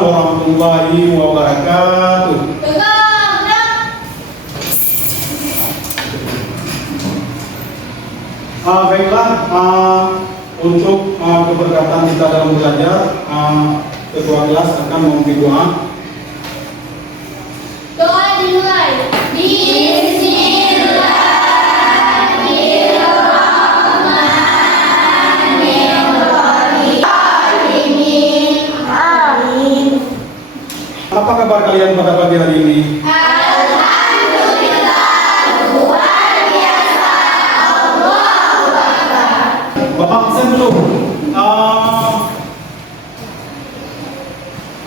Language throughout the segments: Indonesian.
warahmatullahi wabarakatuh. Baiklah, untuk keberkatan kita dalam belajar, ketua kelas akan memimpin doa. Doa dimulai. Apa kabar kalian pada pagi hari ini? Alhamdulillah, luar biasa. Bapak absen belum?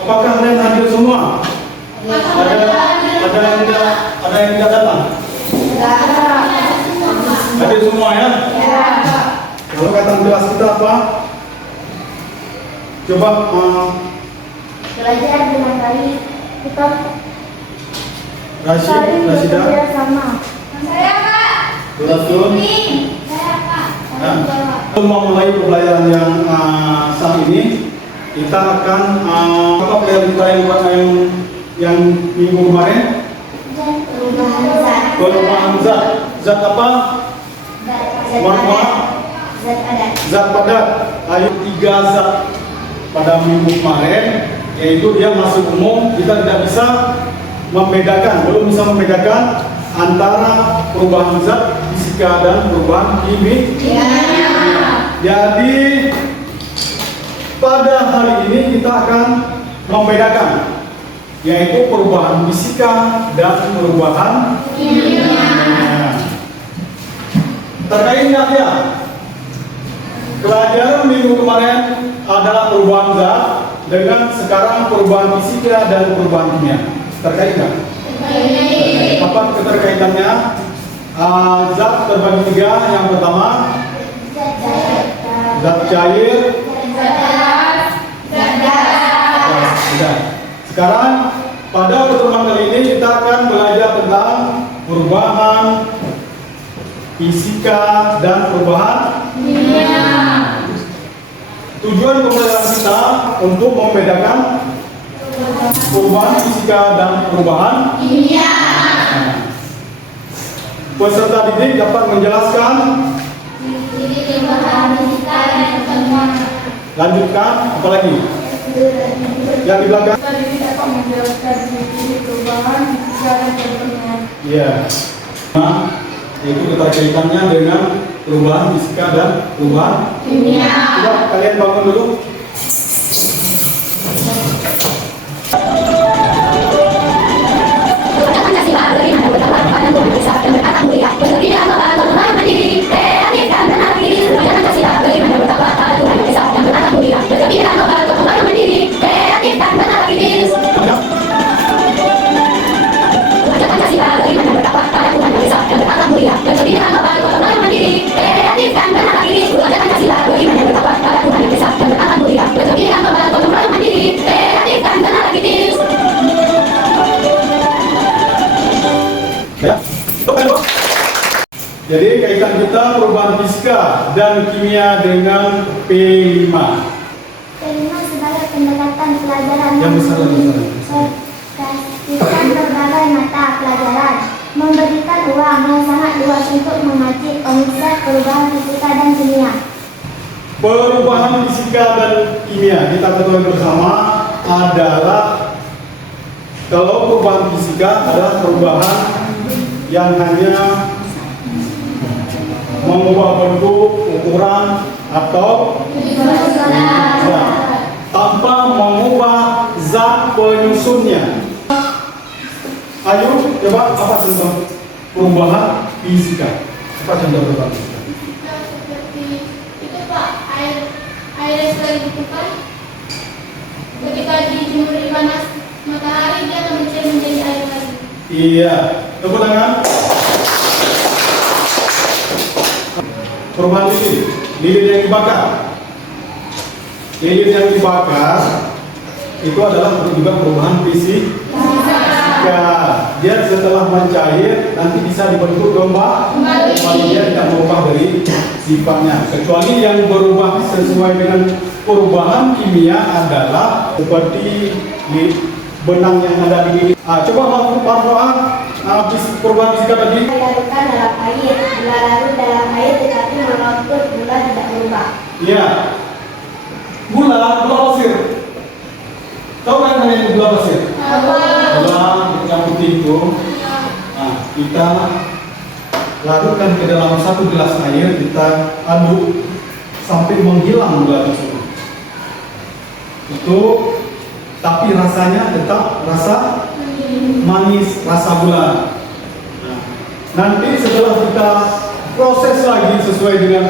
Apakah kalian hadir semua? Ada yang tidak datang? Hadir semua ya? Lalu kata kelas kita apa? Coba Belajar dengan baik. Kita Rasida, sama. Saya Pak. Betul. Saya Pak. Untuk memulai pembelajaran yang saat ini, kita akan apa pelajaran kita yang minggu kemarin? Perubahan zat. Zat apa? Zat padat. Ayo 3 zat pada minggu kemarin, yaitu dia masuk umum. Kita tidak bisa membedakan, belum bisa membedakan antara perubahan zat fisika dan perubahan kimia. Jadi pada hari ini kita akan membedakan, yaitu perubahan fisika dan perubahan kimia. Terkaitnya dia, pelajaran minggu kemarin adalah perubahan zat, dengan sekarang perubahan fisika dan perubahan kimia. Terkait nggak? Apa keterkaitannya? Zat terbagi 3. Yang pertama, zat cair. Sekarang pada pertemuan kali ini kita akan belajar tentang perubahan fisika dan perubahan kimia. Tujuan pembelajaran kita untuk membedakan perubahan fisika dan perubahan kimia. Peserta didik dapat menjelaskan. Lanjutkan, apalagi? Yang di belakang. Tadi dapat menjelaskan perubahan fisika dan kimia. Iya. Yaitu keterkaitannya dengan perubahan fisika dan perubahan Kimia. Coba kalian bangun dulu. Jadi kaitan kita perubahan fisika dan kimia dengan P5. P5 sebagai pendekatan pelajaran Yang besar. memperhatikan berbagai mata pelajaran, memberikan ruang yang sangat luas untuk mengaji konsep perubahan fisika dan kimia. Perubahan fisika dan kimia kita ketahui bersama adalah, kalau perubahan fisika adalah perubahan yang hanya mengubah bentuk, ukuran, atau tanpa mengubah zat penyusunnya. Ayo coba, apa contoh perubahan fisika? Apa contoh perubahan fisika? Seperti itu Pak, air sekali ditukar, ketika dijemur di panas matahari dia akan menjadi air lagi. Iya, tepuk tangan. Perubahan lilin yang dibakar. Lilin yang dibakar itu adalah juga perubahan fisika. Dia setelah mencair nanti bisa dibentuk kembali. Dia tidak berubah dari sifatnya, kecuali yang berubah sesuai dengan perubahan kimia adalah seperti di benang yang ada di ini. Coba Marfoa, perubahan fisika tadi. Dilarutkan dalam air, gula larut dalam air tetapi molekul gula tidak berubah. Iya. Gula pasir. Tahu kan namanya gula pasir? Gula yang putih itu. Nah, kita larutkan ke dalam 1 gelas air, kita aduk sampai menghilang gula tersebut. Itu, tapi rasanya tetap rasa manis, rasa gula. Nah, nanti setelah kita proses lagi sesuai dengan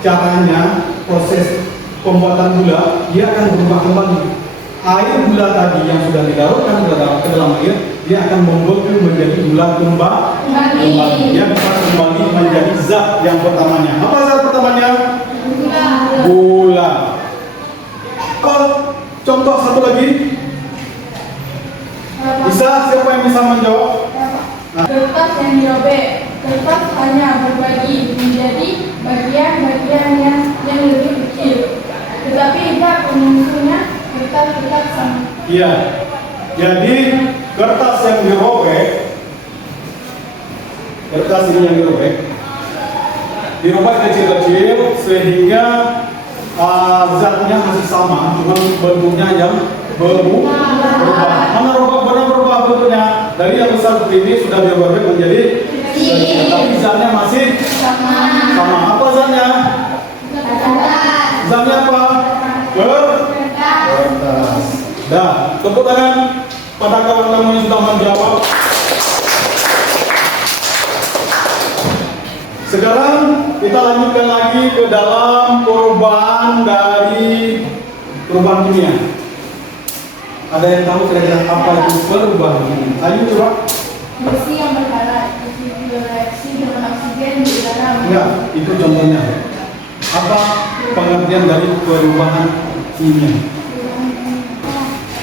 caranya, proses pembuatan gula, dia akan berubah kembali. Air gula tadi yang sudah dilarutkan ke dalam air, dia akan membeku menjadi gula kembali. Dia bisa kembali menjadi zat yang pertamanya. Apa zat pertamanya? Gula. Contoh satu lagi. Bisa, siapa yang bisa menjawab? Kertas yang dirobek. Kertas hanya berbagi menjadi bagian-bagian yang lebih kecil. Tetapi zat penyusunnya kertas sama. Iya. Jadi kertas yang dirobek, kertas ini yang dirobek kecil-kecil sehingga zatnya masih sama, cuma bentuknya yang berubah. Mana berubah bentuknya? Dari yang besar seperti ini sudah dirobek menjadi kecil, tapi zatnya masih sama. Apa zatnya? Zatnya apa? Kertas. Dah, tepuk tangan pada kawan-kawan yang sudah menjawab. Sekarang kita lanjutkan lagi ke dalam perubahan dari perubahan kimia. Ada yang tahu kira-kira apa itu perubahan kimia? Ayo coba. Besi yang berkarat bereaksi dengan oksigen di udara. Ya, itu contohnya. Apa pengertian dari perubahan kimia?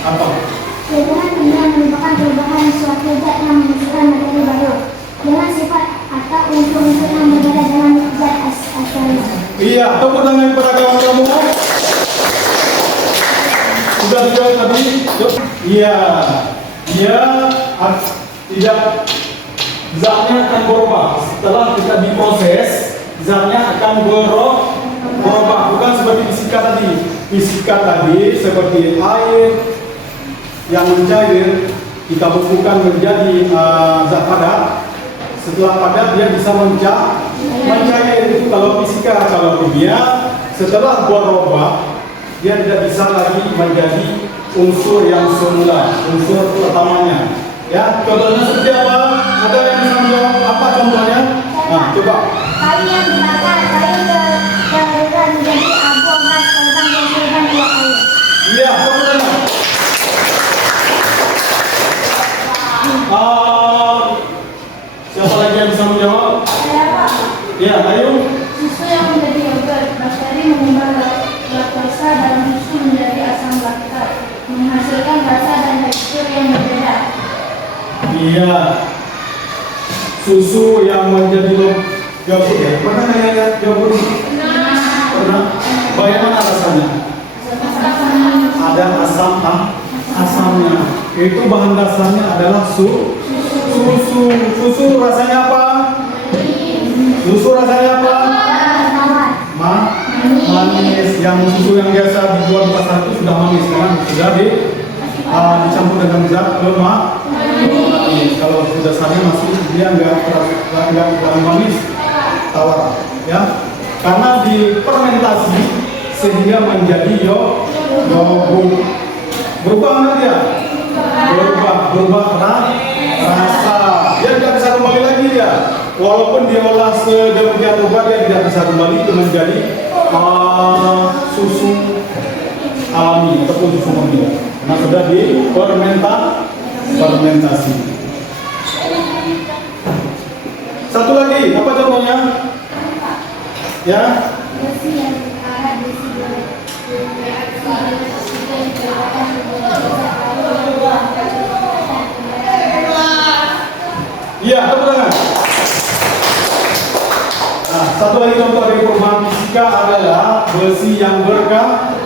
Apa? Perubahan kimia merupakan perubahan suatu zat yang menghasilkan materi baru dengan sifat atau unsur-unsur yang berbeda dengan zat asalnya. Iya, tepuk tangan kepada kawan-kawan. Sudah dijawab tadi? Iya, dia tidak, zatnya akan berubah setelah kita diproses. Zatnya akan berubah, bukan seperti fisika tadi. Fisika tadi seperti air yang mencair, kita bekukan menjadi zat padat. Setelah padat dia bisa mencair. Itu kalau fisika. Kalau kimia, setelah berubah dia tidak bisa lagi menjadi unsur yang semula, unsur pertamanya. Ya, contohnya seperti apa? Ada yang bisa menjawab apa contohnya? Nah, coba. Kayu yang dibakar, kayu yang berubah menjadi abu gas tentang dihasilkan uap air. Iya, contohnya. Siapa lagi yang bisa menjawab? Saya Pak. Ya, ayo. Susu yang menjadi yogurt, bakteri mengubah laktosa dalam susu menjadi asam laktat, menghasilkan rasa dan tekstur yang berbeda. Iya. Susu yang menjadi yogurt ya. Pernah lihat yogurt? Pernah. Bagaimana rasanya? Ada asamnya. Itu bahan dasarnya adalah susu. Susu rasanya apa? Susu rasanya apa? Manis. Yang susu yang biasa dijual di pasar itu sudah manis, karena sudah dicampur dengan zat manis. Kalau dasarnya masih dia nggak manis, tawar, ya. Karena difermentasi sehingga menjadi yogurt. Berubah nggak dia? Berubah rasa. Dia tidak bisa kembali lagi dia. Walaupun diolah sedemikian rupa, dia tidak bisa kembali itu menjadi susu alami ataupun susu murni. Karena sudah difermentasi. Satu lagi, apa contohnya? Ya. Besi yang berkarat, besi bereaksi dengan oksigen di udara Iya, tepuk tangan. Nah, Satu lagi contoh dari perubahan fisika adalah besi yang berkarat.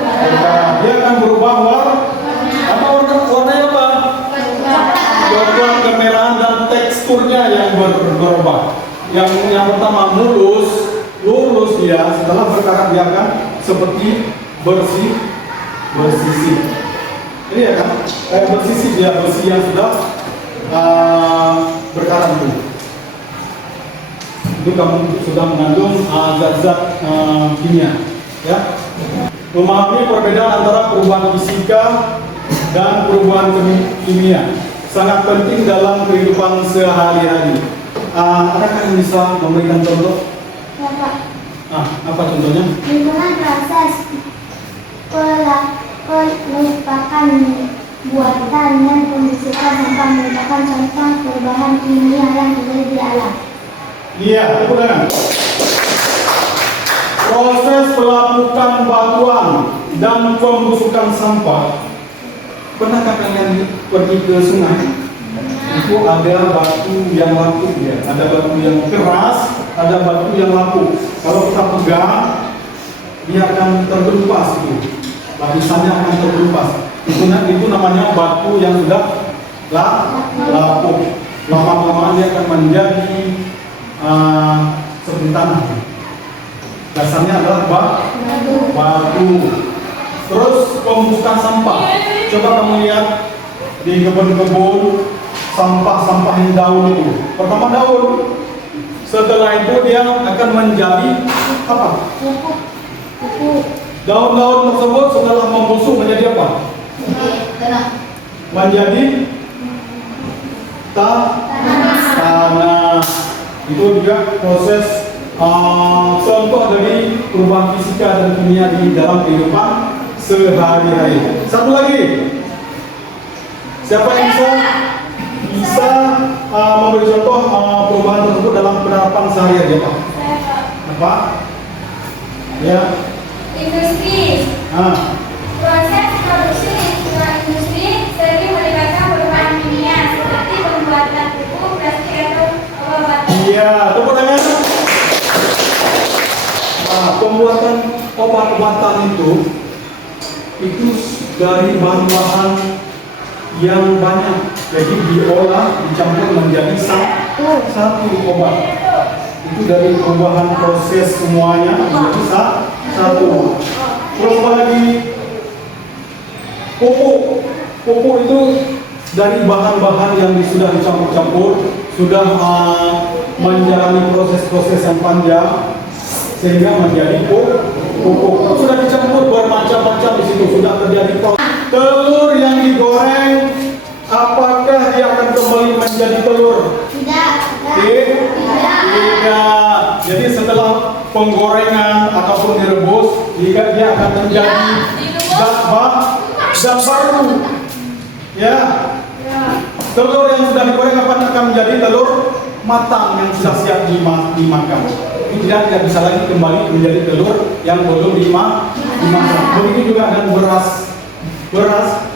Dia akan berubah warnanya apa? Warna kemerahan dan teksturnya yang berubah. Yang pertama lurus dia, setelah berkarat dia akan seperti bersisih. Ini ya kan? Kayak bersisih dia, besi yang sudah berkarat itu kamu sudah mengandung zat-zat kimia, ya. Memahami perbedaan antara perubahan fisika dan perubahan kimia sangat penting dalam kehidupan sehari-hari. Adakah yang bisa memberikan contoh? Ya, Pak. Apa contohnya? Lingkungan proses pelupakan buatan yang pembusukan sampah merupakan contoh perubahan kimia yang terjadi di alam. Iya, benar. Proses pelapukan batuan dan pembusukan sampah. Pernahkah kalian pergi ke sungai? Itu ada batu yang lapuk ya, ada batu yang keras, ada batu yang lapuk. Kalau kita pegang, dia akan terkelupas itu. Lapisannya akan terkelupas. Itu namanya batu yang sudah lapuk. Lama-lama dia akan menjadi seperti tanah. Dasarnya adalah batu. Terus pembusukan sampah. Coba kamu lihat di kebun-kebun sampah-sampah yang daun itu. Pertama daun. Setelah itu dia akan menjadi apa? Daun-daun tersebut setelah membusuk menjadi apa? Menjadi tanah. Itu juga proses contoh dari perubahan fisika dan kimia di dalam kehidupan sehari-hari. Satu lagi, siapa yang bisa memberi contoh perubahan tersebut dalam penerapan sehari-hari, Pak? Apa? Ya. Industri. Proses produksi lingkungan industri sering melibatkan perubahan kimia seperti pembuatan pupuk, plastik atau obat-obatan. Iya, tepuk tangan. Pembuatan obat-obatan itu dari bahan-bahan yang banyak, jadi diolah, dicampur menjadi satu obat. Itu dari perubahan proses semuanya menjadi satu. Terus apa lagi? Pupuk itu dari bahan-bahan yang sudah dicampur-campur, sudah menjalani proses-proses yang panjang sehingga menjadi pupuk. Sudah dicampur bermacam-macam di situ, sudah terjadi telur yang digoreng. Apakah dia akan kembali menjadi telur? Tidak. Jadi setelah penggorengan ataupun direbus, jika dia akan menjadi zat baru. Ya. Telur yang sudah digoreng akan menjadi telur matang yang sudah siap dimakan. Tidak bisa lagi kembali menjadi telur yang belum dimasak. Begitu juga dengan beras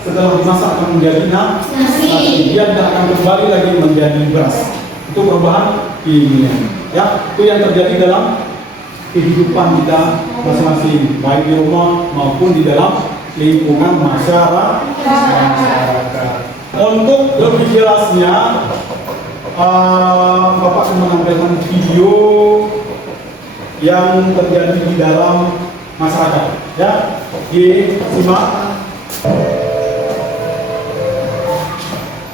setelah dimasak akan menjadi nasi. Dia tidak akan kembali lagi menjadi beras. Itu perubahan kimia. Ya, itu yang terjadi dalam kehidupan kita masing-masing, baik di rumah maupun di dalam lingkungan masyarakat. Untuk lebih jelasnya, Bapak akan menampilkan video yang terjadi di dalam masyarakat. Ya, disimak.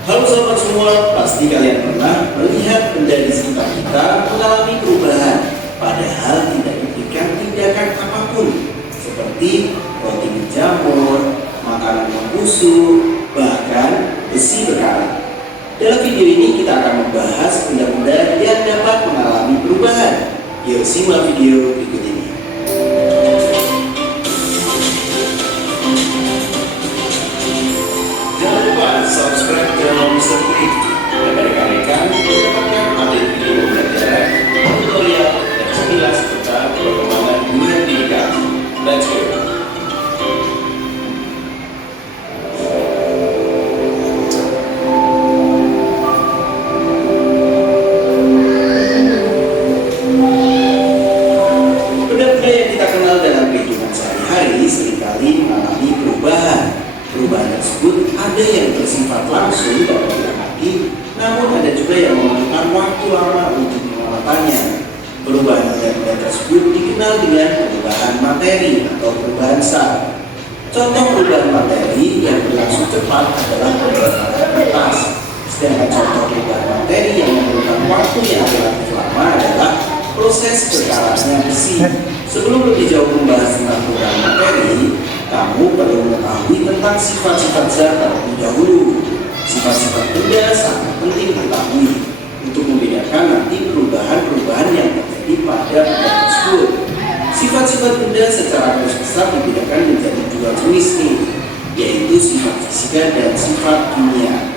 Halo sobat semua, pasti kalian pernah melihat benda di sekitar kita mengalami perubahan, padahal tidak diberikan tindakan apapun, seperti roti berjamur, makanan membusuk, bahkan besi berkarat. Dalam video ini kita akan membahas benda-benda yang dapat mengalami perubahan. Yuk simak video berikut ini. Jangan lupa subscribe channel Mr. Klik dan rekan-rekan mendapatkan update video pembelajaran, tutorial, dan sekilas tentang perkembangan dunia pendidikan. Let's go! Ada yang bersifat langsung dapat diamati, namun ada juga yang memerlukan waktu lama untuk pengamatannya. Perubahan benda-benda tersebut dikenal dengan perubahan materi atau perubahan zat. Contoh perubahan materi yang berlangsung cepat adalah perubahan kertas. Sedangkan contoh perubahan materi yang memerlukan waktu yang relatif lama adalah proses berkaratnya besi. Sebelum lebih jauh membahas tentang perubahan materi, kamu perlu mengetahui tentang sifat-sifat zat terlebih dahulu. Sifat-sifat benda sangat penting diketahui untuk membedakan nanti perubahan-perubahan yang terjadi pada benda tersebut. Sifat-sifat benda secara garis besar dibedakan menjadi dua jenis nih, yaitu sifat fisika dan sifat kimia.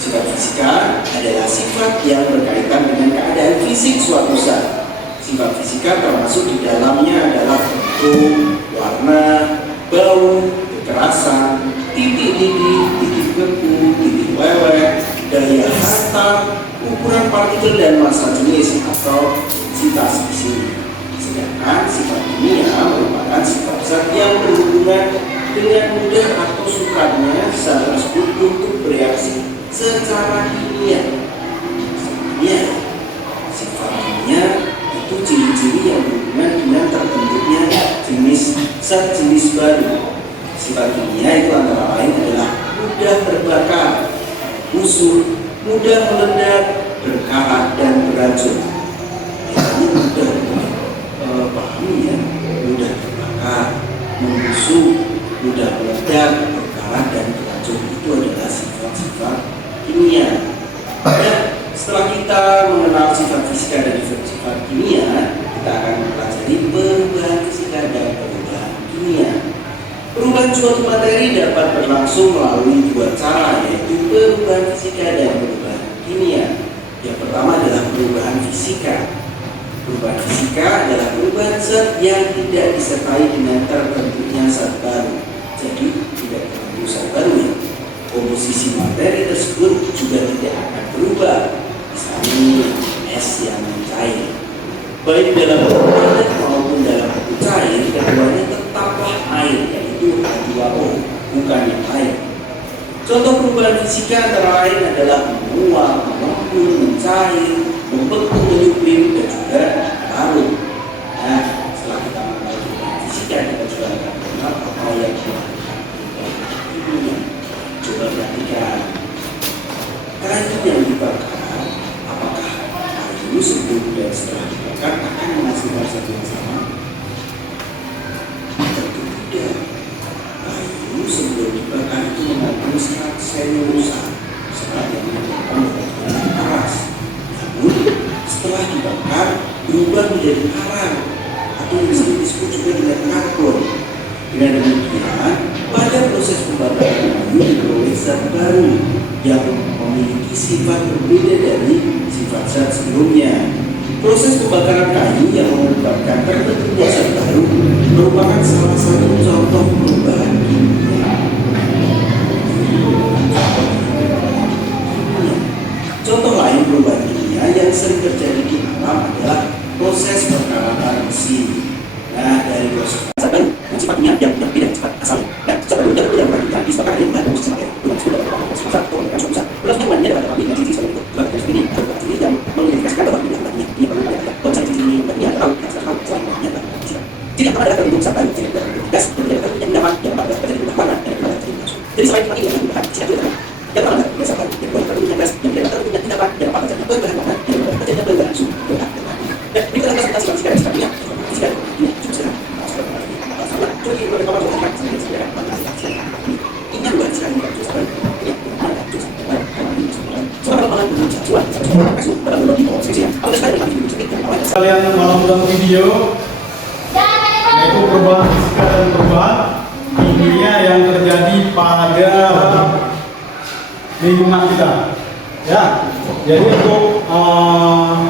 Sifat fisika adalah sifat yang berkaitan dengan keadaan fisik suatu zat. Sifat fisika termasuk di dalamnya adalah bentuk, warna, bau, kekerasan, titik lidi, titik beku, titik leleh, daya hantam, ukuran partikel dan massa jenis atau densitas di sini. Sedangkan sifat kimia merupakan sifat zat yang berhubungan dengan mudah atau sukarnya zat tersebut untuk bereaksi secara kimia. Sifat kimia itu ciri-ciri yang berhubungan dengan terbentuknya zat jenis baru. Sifat kimia itu antara lain adalah mudah terbakar, busuk, mudah meledak, berkarat, dan beracun. Ini mudah pahami ya, mudah terbakar, membusuk, mudah meledak, berkarat, dan beracun. Itu adalah sifat-sifat kimia. Dan setelah kita mengenal sifat fisika dan sifat kimia, kita akan mempelajari perubahan fisika dan perubahan kimia. Perubahan suatu materi dapat berlangsung melalui dua cara, yaitu perubahan fisika dan perubahan kimia. Yang pertama adalah perubahan fisika. Perubahan fisika adalah perubahan zat yang tidak disertai dengan terbentuknya zat baru. Jadi tidak terbentuk zat baru. Komposisi materi tersebut juga tidak akan berubah. Misalnya es yang mencair, baik dalam bentuk padat maupun dalam bentuk cair, keduanya tetaplah air, yaitu H2O, bukan yang lain. Contoh perubahan fisika antara lain adalah menguap, mengembun, mencair, membeku, menyuplim, dan juga larut. Nah, setelah kita mengenal perubahan fisika, kita juga akan mengenal apa yang coba perhatikan kayu yang dibakar, apakah kayu sebelum dan setelah dibakar akan menghasilkan zat yang sama? Tentu tidak. Kayu sebelum dibakar itu mengandung serat selulosa, serat yang menyebabkan bahan keras. Namun setelah dibakar berubah menjadi karang atau yang sering disebut juga dengan karbon. Dengan demikian, pada proses pembakaran kayu diperoleh zat baru yang memiliki sifat berbeda dari sifat zat sebelumnya. Proses pembakaran kayu yang menyebabkan terbentuknya zat baru merupakan salah satu contoh perubahan kimia. Contoh lain perubahan kimia yang sering terjadi di alam adalah proses perkaratan besi. Nah, dari proses zat baru dan sifat kimia yang berbeda dari sifat asalnya, dan zat baru yang tidak berarti disebabkan oleh bahan khusus materi. Jadi apa adalah terbentuk zat baru, gas, yang dapat terjadi perubahan warna dan perubahan jenis. Jadi selain ini yang perubahan fisika juga yang pertama adalah zat baru yang terbentuknya gas, yang terbentuknya tindakan dan dapat terjadi perubahan warna dan terjadi perubahan suhu. Dan berikut adalah klasifikasi fisika dan sifat kimia. Fisika ini cukup sederhana. Coba kita berbicara tentang fisika dan ini yang buat fisika ini cukup sederhana. Kalian menonton video yaitu perubahan fisika dan perubahan kimia yang terjadi pada lingkungan kita. Ya, jadi untuk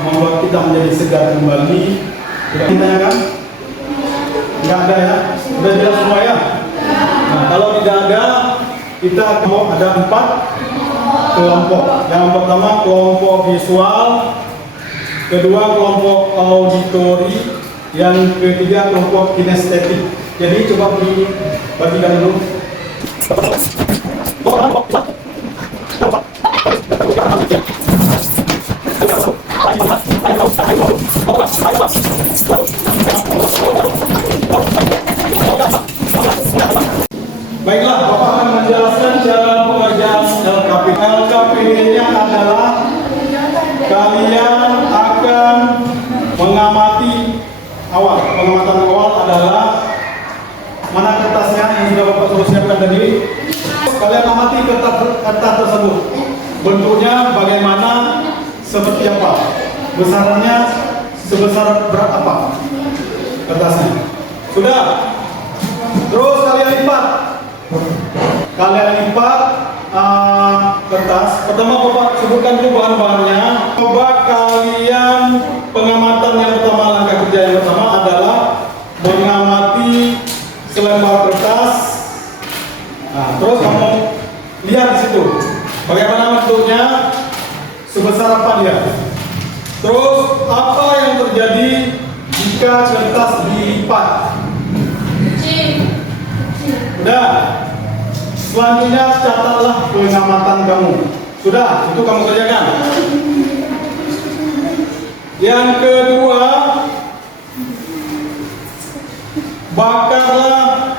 membuat kita menjadi segar kembali, kita tanyakan? Tidak ada ya? Sudah jelas semua ya? Nah, kalau tidak ada, kita mau ada 4 kelompok. Yang pertama kelompok visual, kedua kelompok auditori, yang ketiga kelompok kinestetik. Jadi coba dibagikan dulu. Baiklah, Bapak akan menjelaskan cara pengerjaan LKPD. LKPD-nya adalah kalian akan mengamati awal. Pengamatan awal adalah mana kertasnya yang sudah Bapak suruh siapkan tadi. Kalian amati kertas tersebut. Bentuknya bagaimana, seperti apa, besarannya sebesar berapa kertasnya. Sudah. Terus kalian lipat. Kertas. Pertama Bapak sebutkan dulu bahan-bahannya. Coba kalian pengamatan yang pertama, langkah kerja yang pertama adalah mengamati selembar kertas. Nah, terus kamu lihat di situ bagaimana bentuknya, sebesar apa dia. Terus apa yang terjadi jika kertas dilipat? Udah. Selanjutnya catatlah pengamatan kamu. Sudah, itu kamu kerjakan. Yang kedua, bakarlah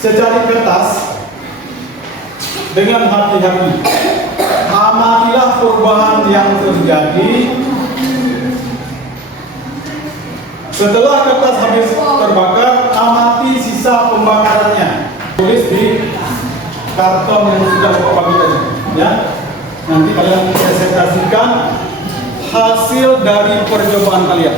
secari kertas dengan hati-hati. Amatilah perubahan yang terjadi. Setelah kertas habis terbakar, amati sisa pembakarannya. Tulis di karton yang sudah Bapak bagi tadi, ya. Nanti kalian presentasikan hasil dari percobaan kalian.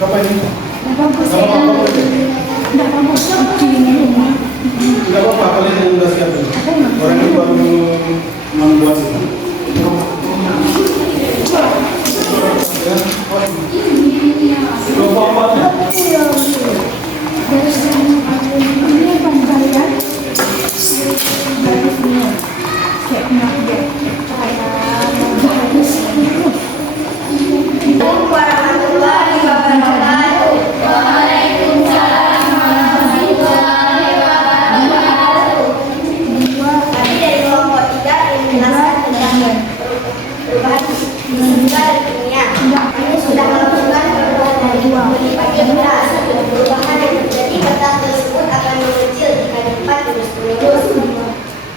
Berapa ini? Tidak apa-apa, kalian yang sudah siap dulu. Orang ini baru membuat itu.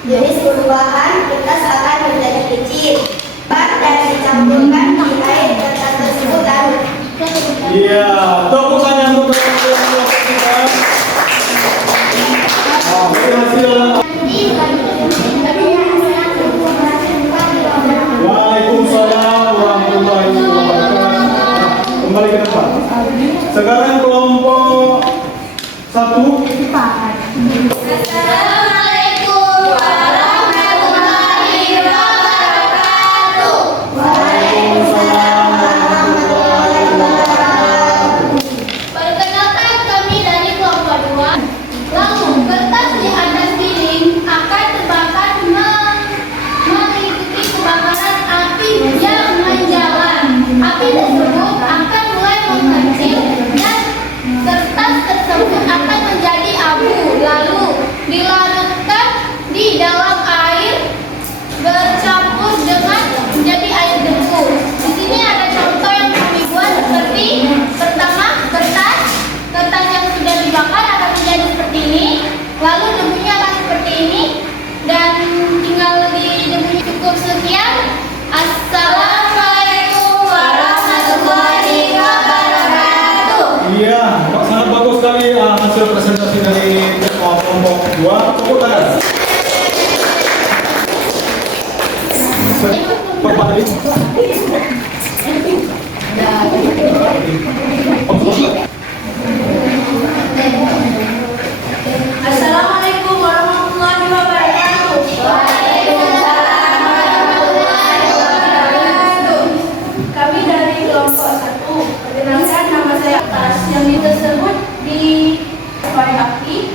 Jenis perubahan kertas akan menjadi kecil, dan dicampurkan di air kertas tersebut larut. Iya, tepuk tangan untuk teman-teman kita. Waalaikumsalam warahmatullahi wabarakatuh. Kembali ke depan. Sekarang kelompok 1. Assalamualaikum warahmatullahi wabarakatuh. Waalaikumsalam warahmatullahi wabarakatuh. Perkenalkan, kami dari kelompok 2. Lalu kertas di atas piring akan terbakar mengikuti kebakaran api yang menjalar. Api tersebut akan mulai mengecil dan kertas tersebut akan menjadi abu, lalu dilarutkan di dalam air bercampur dengan menjadi air debu. Di sini ada contoh yang kami buat seperti pertama kertas yang sudah dibakar akan menjadi seperti ini, lalu debunya akan seperti ini dan tinggal di debunya. Cukup sekian. Assalamualaikum warahmatullahi kedua, tepuk tangan. Bapak tadi. Assalamualaikum warahmatullahi wabarakatuh. Waalaikumsalam warahmatullahi wabarakatuh. Kami dari kelompok 1. Perkenalkan, nama saya Atas. Yang disebut di korek api,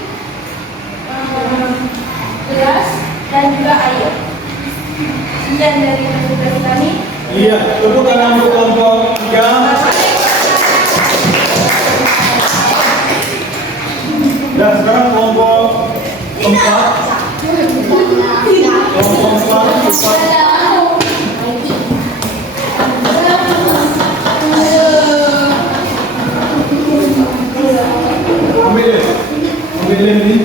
gelas, dan juga air. Sekian dari tugas kami. Iya, tepuk tangan untuk kelompok 3. Dan sekarang kelompok 4. Kelompok 4. Ambil ini.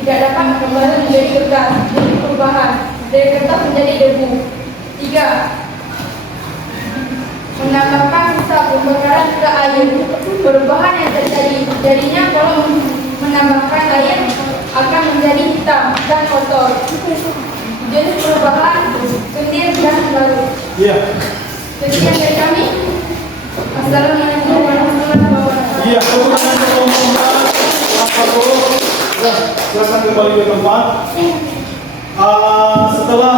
Tidak dapat kembali menjadi kertas, jadi perubahan dari kertas menjadi debu. 3. Menambahkan sisa pembakaran ke air. Perubahan yang terjadi jadinya kalau menambahkan air akan menjadi hitam dan kotor. Jenis perubahan kendir dan baru. Iya. Sekian dari kami. Assalamualaikum warahmatullahi wabarakatuh. Iya, tepuk tangan untuk kelompok 4. Ya, silakan kembali ke tempat. Setelah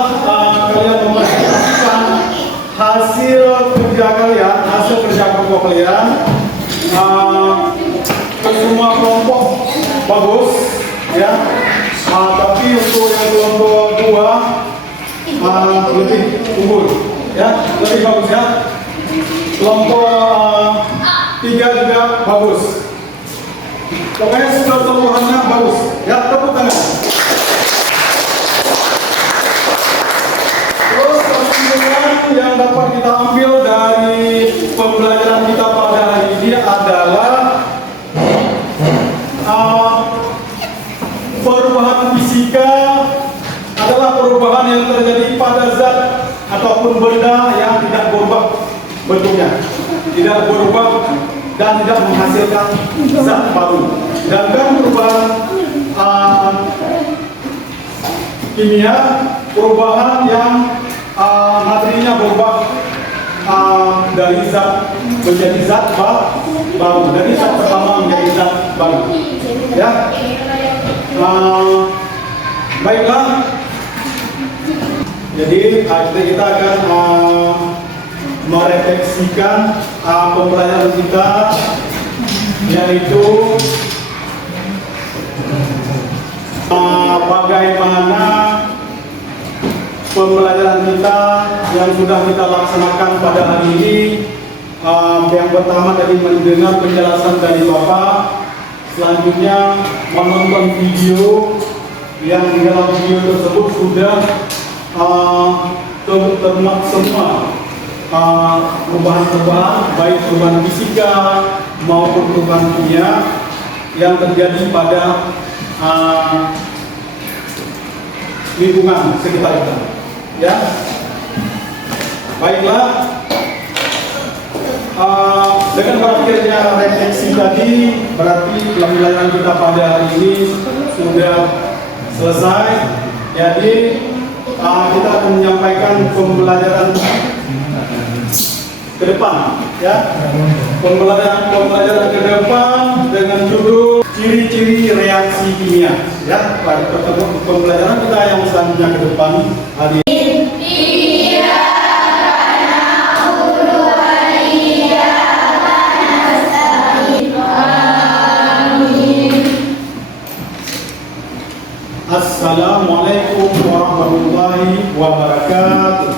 kalian memperhatikan hasil kerja kalian, hasil kerja kelompok kalian, semua kelompok bagus, ya. Tapi untuk yang kelompok 2 lebih unggul, ya, lebih bagus ya. Kelompok 3 juga bagus. Pokoknya keseluruhannya bagus. Ya, tepuk tangan. Terus kesimpulan yang dapat kita ambil dari pembelajaran kita pada hari ini adalah perubahan fisika adalah perubahan yang terjadi pada zat ataupun benda yang tidak berubah bentuknya, tidak berubah dan tidak menghasilkan zat baru. Sedangkan perubahan kimia, perubahan yang materinya berubah dari zat menjadi zat baru, dari zat pertama menjadi zat baru. Ya, baiklah. Jadi kita akan merefleksikan pembelajaran kita, yaitu bagaimana pembelajaran kita yang sudah kita laksanakan pada hari ini. Yang pertama tadi mendengar penjelasan dari Bapak, selanjutnya menonton video yang di dalam video tersebut sudah termak semua perubahan-perubahan, baik perubahan fisika maupun perubahan kimia yang terjadi pada lingkungan sekitar kita. Ya, baiklah. Dengan berakhirnya refleksi tadi, berarti pembelajaran kita pada hari ini sudah selesai. Jadi kita akan menyampaikan pembelajaran ke depan, ya. Pembelajaran ke depan dengan judul ciri-ciri reaksi kimia, ya. Pada pembelajaran kita yang selanjutnya ke depan hari ini. Assalamualaikum warahmatullahi wabarakatuh.